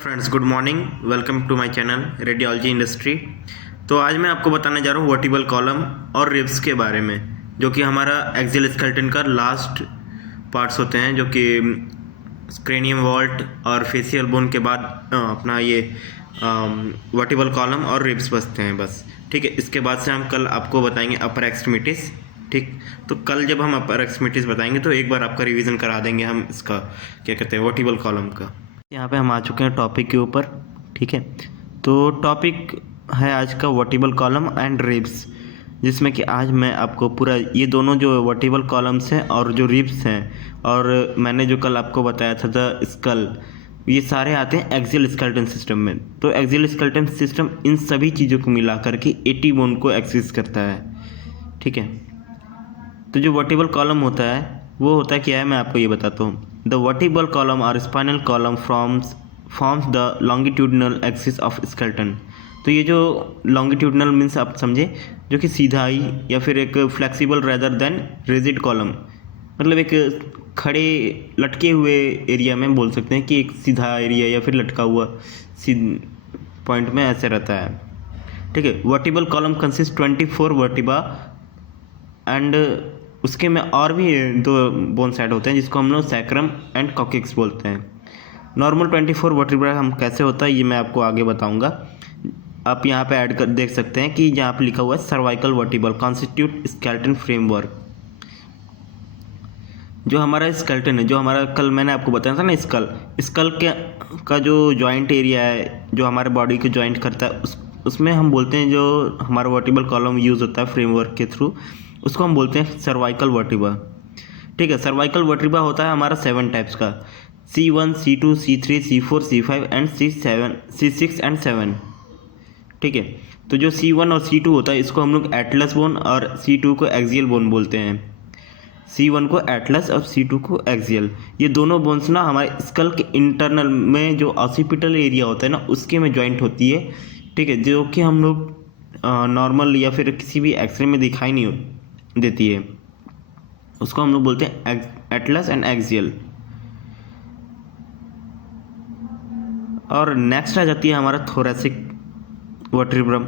Friends, good morning. Welcome to my channel radiology industry. तो आज मैं आपको बताने जा रहा हूँ वर्टिबल कॉलम और रिब्स के बारे में, जो कि हमारा एक्सियल स्केलेटन का लास्ट पार्ट्स होते हैं, जो कि क्रेनियम वॉल्ट और फेशियल बोन के बाद अपना ये वर्टिबल कॉलम और रिब्स बचते हैं बस। ठीक है, इसके बाद से हम कल आपको बताएंगे अपर एक्सट्रीमिटीज़। ठीक, तो कल जब हम अपर एक्सट्रीमिटीज़ बताएंगे तो एक बार आपका रिवीजन करा देंगे हम इसका क्या कहते हैं वर्टिबल कॉलम का। यहाँ पे हम आ चुके हैं टॉपिक के ऊपर। ठीक है, तो टॉपिक है आज का वर्टिबल कॉलम एंड रिब्स, जिसमें कि आज मैं आपको पूरा ये दोनों जो वर्टिबल कॉलम्स हैं और जो रिब्स हैं, और मैंने जो कल आपको बताया था द स्कल, ये सारे आते हैं एक्सियल स्केलेटन सिस्टम में। तो एक्सियल स्केलेटन सिस्टम इन सभी चीज़ों को मिला करके 80 बोन को एक्सेस करता है। ठीक है, तो जो वर्टिबल कॉलम होता है वो होता है क्या है, मैं आपको ये बताता हूँ। द वर्टिबल कॉलम और spinal column forms the longitudinal axis of skeleton. तो ये जो लॉन्गिट्यूडनल मीन्स आप समझे, जो कि सीधाई या फिर एक flexible rather than rigid column, मतलब एक खड़े लटके हुए एरिया में बोल सकते हैं कि एक सीधा एरिया या फिर लटका हुआ पॉइंट में ऐसे रहता है। ठीक है, वर्टिबल कॉलम कंसिस्ट 24 वर्टिबा एंड उसके में और भी दो बोन्स ऐड होते हैं, जिसको हम लोग सैक्रम एंड कॉकिक्स बोलते हैं। नॉर्मल 24 वर्टिब्रा हम कैसे होता है ये मैं आपको आगे बताऊंगा। आप यहाँ पे ऐड कर देख सकते हैं कि जहाँ पे लिखा हुआ है cervical vertebral constitute skeleton framework. जो हमारा स्केलेटन है, जो हमारा कल मैंने आपको बताया था ना, स्कल के का जो जॉइंट एरिया है, जो हमारे बॉडी को जॉइंट करता है, उसमें हम बोलते हैं, जो हमारा वर्टिबल कॉलम यूज़ होता है फ्रेमवर्क के थ्रू, उसको हम बोलते हैं सर्वाइकल वर्टिब्रा। ठीक है, सर्वाइकल वर्टिब्रा होता है हमारा 7 टाइप्स का, C1, C2, C3, C4, C5 and C6 and 7। ठीक है, तो जो C1 और C2 होता है इसको हम लोग एटलस बोन और C2 को एक्सियल बोन बोलते हैं। C1 को एटलस और C2 को एक्सियल। ये दोनों बोन्स ना हमारे स्कल के इंटरनल में जो ऑसिपिटल एरिया होता है ना, उसके में ज्वाइंट होती है। ठीक है, जो कि हम लोग नॉर्मल या फिर किसी भी एक्सरे में दिखाई नहीं देती है, उसको हम लोग बोलते हैं एटलस एंड एक्सियल। और नेक्स्ट आ जाती है हमारा थोरैसिक वर्टिब्रम।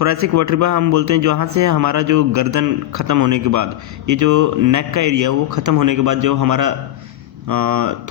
थोरैसिक वर्टिब्रा हम बोलते हैं जहाँ से हमारा जो गर्दन ख़त्म होने के बाद, ये जो नेक का एरिया वो ख़त्म होने के बाद जो हमारा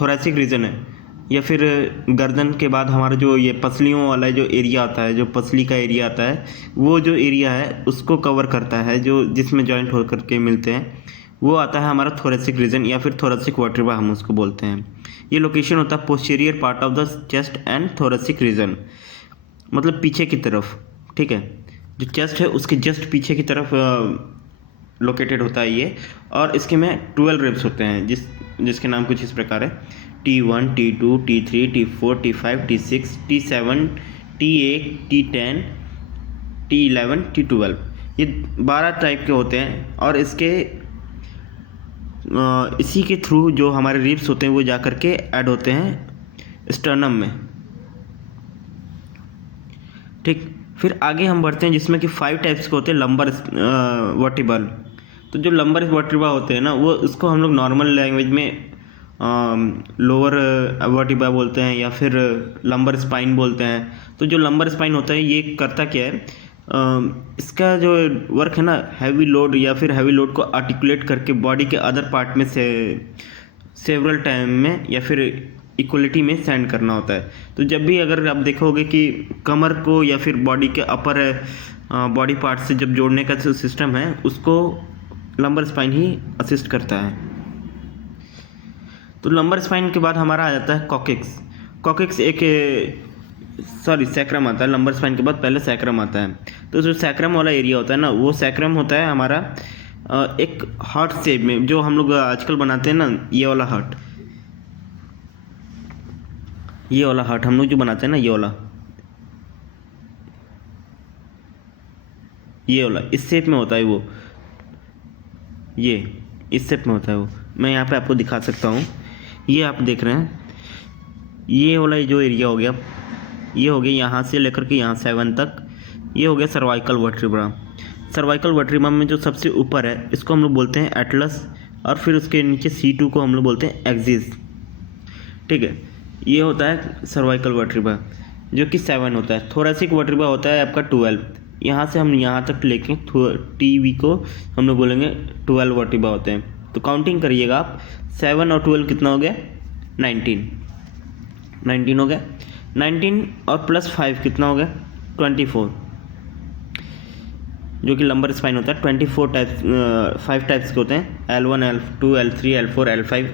थोरैसिक रीजन है, या फिर गर्दन के बाद हमारा जो ये पसलियों वाला जो एरिया आता है, जो पसली का एरिया आता है, वो जो एरिया है उसको कवर करता है, जो जिसमें जॉइंट होकर के मिलते हैं, वो आता है हमारा थोरैसिक रीजन या फिर थोरैसिक वर्टिब्रा हम उसको बोलते हैं। ये लोकेशन होता है posterior part of the chest and thoracic region, मतलब पीछे की तरफ। ठीक है, जो चेस्ट है उसके जस्ट पीछे की तरफ लोकेटेड होता है ये। और इसके में 12 रिब्स होते हैं, जिसके नाम कुछ इस प्रकार है: T1, T2, T3, T4, T5, T6, T7, T8, T10, T11, T12। ये 12 टाइप के होते हैं, और इसी के थ्रू जो हमारे रिब्स होते हैं वो जा कर के ऐड होते हैं स्टर्नम में। ठीक, फिर आगे हम बढ़ते हैं, जिसमें कि 5 टाइप्स के होते हैं लंबर वर्टिबल। तो जो लंबर वर्टिब्रा होते हैं ना, वो उसको हम लोग नॉर्मल लैंग्वेज में लोअर वर्टिब्रा बोलते हैं या फिर लंबर स्पाइन बोलते हैं। तो जो लंबर स्पाइन होता है ये करता क्या है, इसका जो वर्क है ना, हैवी लोड या फिर हैवी लोड को आर्टिकुलेट करके बॉडी के अदर पार्ट में से सेवरल टाइम में या फिर इक्वलिटी में सेंड करना होता है। तो जब भी अगर आप देखोगे कि कमर को या फिर बॉडी के अपर बॉडी पार्ट से जब जोड़ने का जो सिस्टम है, उसको लंबर स्पाइन ही असिस्ट करता है। तो लंबर स्पाइन के बाद हमारा आ जाता है कॉकिक्स सैक्रम आता है। लंबर स्पाइन के बाद पहले सैक्रम आता है। तो जो सैक्रम वाला एरिया होता है ना, वो सैक्रम होता है हमारा एक हार्ट शेप में, जो हम लोग आजकल बनाते हैं ना, ये वाला हार्ट हम लोग जो बनाते हैं ना, ये वाला इस शेप में होता है वो, ये इस शेप में होता है वो। मैं यहाँ पे आपको दिखा सकता हूँ। ये आप देख रहे हैं, ये वाला जो एरिया हो गया, ये हो गया यहाँ से लेकर के यहाँ 7 तक, ये हो गया सर्वाइकल वर्टिब्रा। सर्वाइकल वर्टिब्रा में जो सबसे ऊपर है इसको हम लोग बोलते हैं एटलस, और फिर उसके नीचे C2 को हम लोग बोलते हैं एक्सिस। ठीक है, ये होता है सर्वाइकल वर्टिब्रा जो कि 7 होता है। थोरेसिक वर्टिब्रा होता है आपका 12। यहाँ से हम यहाँ तक लेके टीवी को हम लोग बोलेंगे 12 वर्टिब्रा होते हैं। तो काउंटिंग करिएगा आप, 7 और 12 कितना हो गया, 19 हो गया। 19 और प्लस 5 कितना हो गया, 24, जो कि लंबर स्पाइन होता है। 24 टाइप्स 5 टाइप्स के होते हैं, L1 L2 L3 L4 L5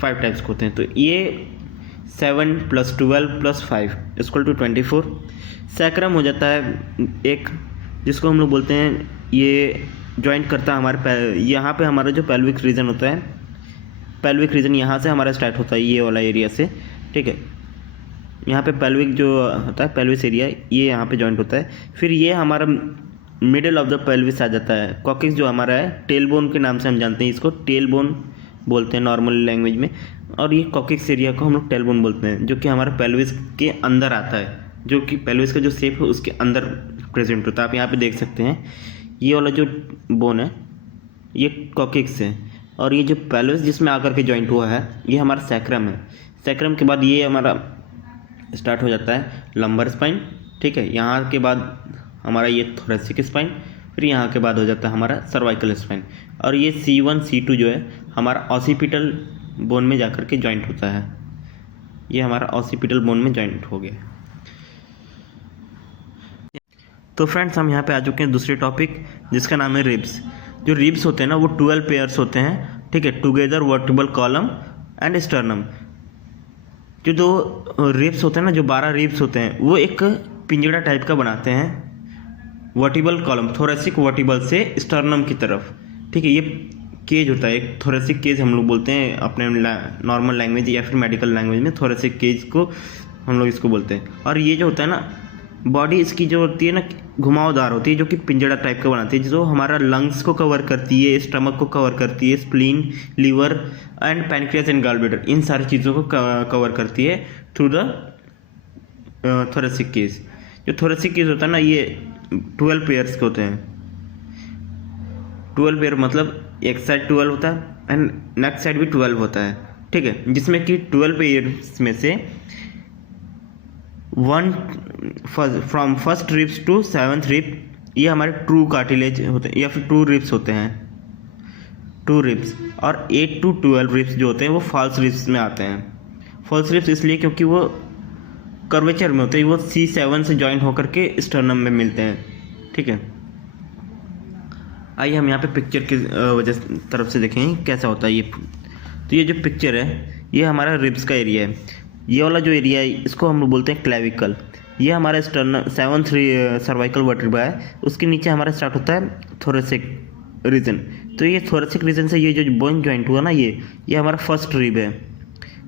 5 types के होते हैं। तो ये 7 + 12 + 5 = 24। सैक्रम हो जाता है एक, जिसको हम लोग बोलते हैं, ये जॉइंट करता है हमारे यहाँ पे हमारा जो पेल्विक रीजन होता है, पेल्विक रीजन यहाँ से हमारा स्टार्ट होता है, ये वाला एरिया से, ठीक है। यहाँ पे पेल्विक जो होता है, पेल्विस एरिया, ये यहाँ पे जॉइंट होता है। फिर ये हमारा मिडिल ऑफ द पेल्विस आ जाता है। कॉकिक्स जो हमारा है, टेल बोन के नाम से हम जानते हैं इसको, टेल बोन बोलते हैं नॉर्मल लैंग्वेज में, और ये कॉकिक्स एरिया को हम लोग टेल बोन बोलते हैं, जो कि हमारा पेल्विस के अंदर आता है, जो कि पेल्विस का जो शेप है उसके अंदर प्रेजेंट होता है। आप यहाँ पे देख सकते हैं, ये वाला जो बोन है ये कॉकिक्स है, और ये जो पेल्विस जिसमें आकर के जॉइंट हुआ है ये हमारा सैक्रम है। सैक्रम के बाद ये हमारा स्टार्ट हो जाता है लंबर स्पाइन, ठीक है। यहाँ के बाद हमारा ये थोरेसिक स्पाइन, फिर यहाँ के बाद हो जाता है हमारा सर्वाइकल स्पाइन, और ये C1 C2 जो है हमारा ऑसिपिटल बोन में जाकर के जॉइंट होता है। ये हमारा ऑसिपिटल बोन में जॉइंट हो गया। तो फ्रेंड्स, हम यहाँ पे आ चुके हैं दूसरे टॉपिक, जिसका नाम है रिब्स। जो रिब्स होते हैं ना, वो 12 पेयर्स होते हैं, ठीक है, together vertebral column and sternum. जो दो रिब्स होते हैं ना, जो 12 रिब्स होते हैं, वो एक पिंजड़ा टाइप का बनाते हैं वर्टिबल कॉलम, थोरेसिक वर्टिबल से स्टर्नम की तरफ, ठीक है। ये केज होता है, एक थोरेसिक केज हम लोग बोलते हैं अपने नॉर्मल लैंग्वेज या फिर मेडिकल लैंग्वेज में, थोरेसिक केज को हम लोग इसको बोलते हैं। और ये जो होता है ना, बॉडी इसकी जो होती है ना, घुमावदार होती है, जो कि पिंजड़ा टाइप का बनाती है, जो हमारा लंग्स को कवर करती है, स्टमक को कवर करती है, spleen, liver and pancreas and gallbladder, इन सारी चीज़ों को कवर करती है थ्रू द थोरेसिक केज। जो थोरेसिक केज होता है ना, ये 12 पेयर्स के होते हैं। 12 पेयर मतलब एक साइड 12 होता है एंड नेक्स्ट साइड भी 12 होता है, ठीक है। जिसमें कि 12 पेयर्स में से 1 from first ribs to 7th rib, ये हमारे ट्रू कार्टिलेज होते हैं या फिर ट्रू रिब्स होते हैं, ट्रू रिब्स। और 8 to 12 रिब्स जो होते हैं वो फॉल्स रिब्स में आते हैं। फॉल्स रिब्स इसलिए क्योंकि वो कर्वेचर में होते हैं, वो C7 से जॉइन होकर के स्टर्नम में मिलते हैं, ठीक है। आइए हम यहाँ पे पिक्चर की वजह तरफ से देखें कैसा होता है ये। तो ये जो पिक्चर है, ये हमारा रिब्स का एरिया है। ये वाला जो एरिया है इसको हम लोग बोलते हैं क्लेविकल। ये हमारा स्टर्नम 7th सर्वाइकल वर्टिब्रा है, उसके नीचे हमारा स्टार्ट होता है थोरेसिक रीजन। तो ये थोरेसिक रीजन से ये जो बोन जॉइंट हुआ ना, ये हमारा फर्स्ट रिब है,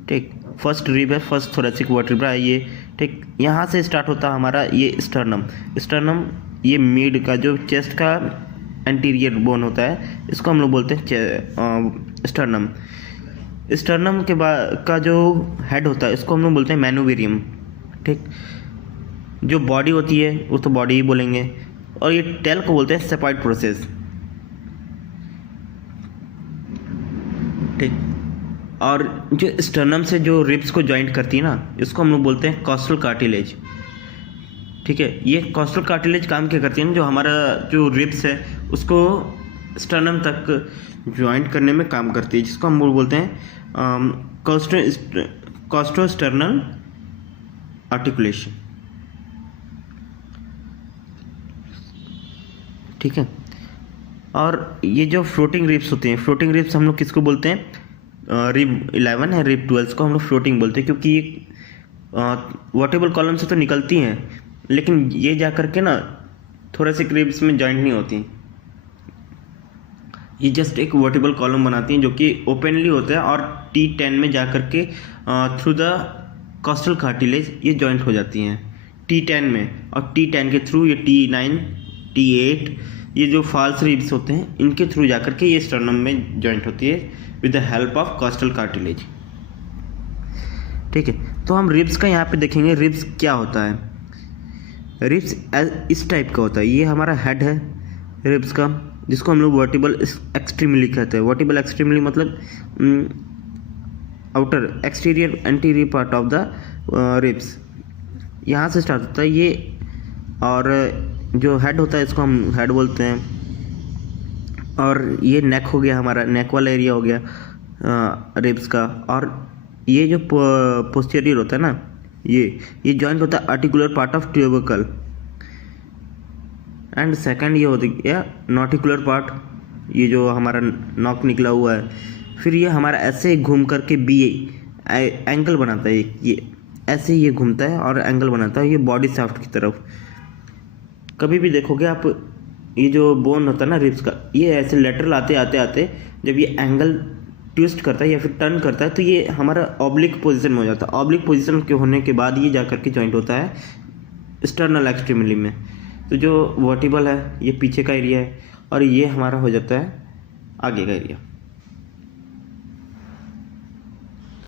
ठीक, फर्स्ट रिब है, फर्स्ट थोरेसिक वर्टिब्रा है ये, ठीक। यहाँ से स्टार्ट होता है हमारा ये स्टर्नम। स्टर्नम ये मिड का जो चेस्ट का एंटीरियर बोन होता है, इसको हम लोग बोलते हैं स्टर्नम। स्टर्नम के बाद का जो हेड होता है इसको हम लोग बोलते हैं मैनोवेरियम, ठीक। जो बॉडी होती है वो तो बॉडी ही बोलेंगे, और ये टेल को बोलते हैं सेपाइड प्रोसेस, ठीक। और जो स्टर्नम से जो रिब्स को जॉइंट करती है ना, इसको हम लोग बोलते हैं कॉस्टल कार्टिलेज, ठीक है। ये कॉस्टल कार्टिलेज काम क्या करती है ना, जो हमारा जो रिब्स है उसको स्टर्नम तक ज्वाइंट करने में काम करती है, जिसको हम बोलते हैं कॉस्टोस्टर्नल आर्टिकुलेशन, ठीक है। और ये जो फ्लोटिंग रिब्स होते हैं, फ्लोटिंग रिब्स हम लोग किसको बोलते हैं, रिब 11 है, रिब 12 को हम लोग फ्लोटिंग बोलते हैं, क्योंकि ये वर्टिबल कॉलम से तो निकलती हैं, लेकिन ये जा कर के ना थोरेसिक रिब्स में जॉइंट नहीं होती। ये जस्ट एक वर्टिबल कॉलम बनाती हैं, जो कि ओपनली होता है, और T10 में जा कर के थ्रू द कॉस्टल कार्टिलेज ये जॉइंट हो जाती हैं T10 में, और T10 के थ्रू ये T9 T8 ये जो फॉल्स रिब्स होते हैं इनके थ्रू जा कर के ये स्टर्नम में जॉइंट होती है with the help of costal cartilage, ठीक है। तो हम रिब्स का यहाँ पे देखेंगे रिब्स क्या होता है। रिब्स इस टाइप का होता है, ये हमारा हेड है रिब्स का, जिसको हम लोग वर्टिबल एक्सट्रीमली कहते हैं। वर्टिबल एक्सट्रीमली मतलब outer exterior anterior part of the ribs, यहाँ से स्टार्ट होता है ये। और जो हेड होता है इसको हम हेड बोलते हैं। और ये नेक हो गया, हमारा नेक वाला एरिया हो गया रिब्स का। और ये जो पोस्टीरियर होता है ना, ये जॉइंट होता है articular part of tubercle. And second ये होता है नॉटिकुलर पार्ट, ये जो हमारा नॉक निकला हुआ है। फिर ये हमारा ऐसे घूम करके बी एंगल बनाता है, ये ऐसे ये घूमता है और एंगल बनाता है ये बॉडी शाफ्ट की तरफ। कभी भी देखोगे आप, ये जो बोन होता है ना रिब्स का, ये ऐसे लेटरल आते जब ये एंगल ट्विस्ट करता है या फिर टर्न करता है तो ये हमारा ऑब्लिक पोजीशन में हो जाता है। ऑब्लिक पोजीशन के होने के बाद ये जा करके जॉइंट होता है स्टर्नल एक्सट्रीमिटी में। तो जो वर्टिबल है ये पीछे का एरिया है और ये हमारा हो जाता है आगे का एरिया।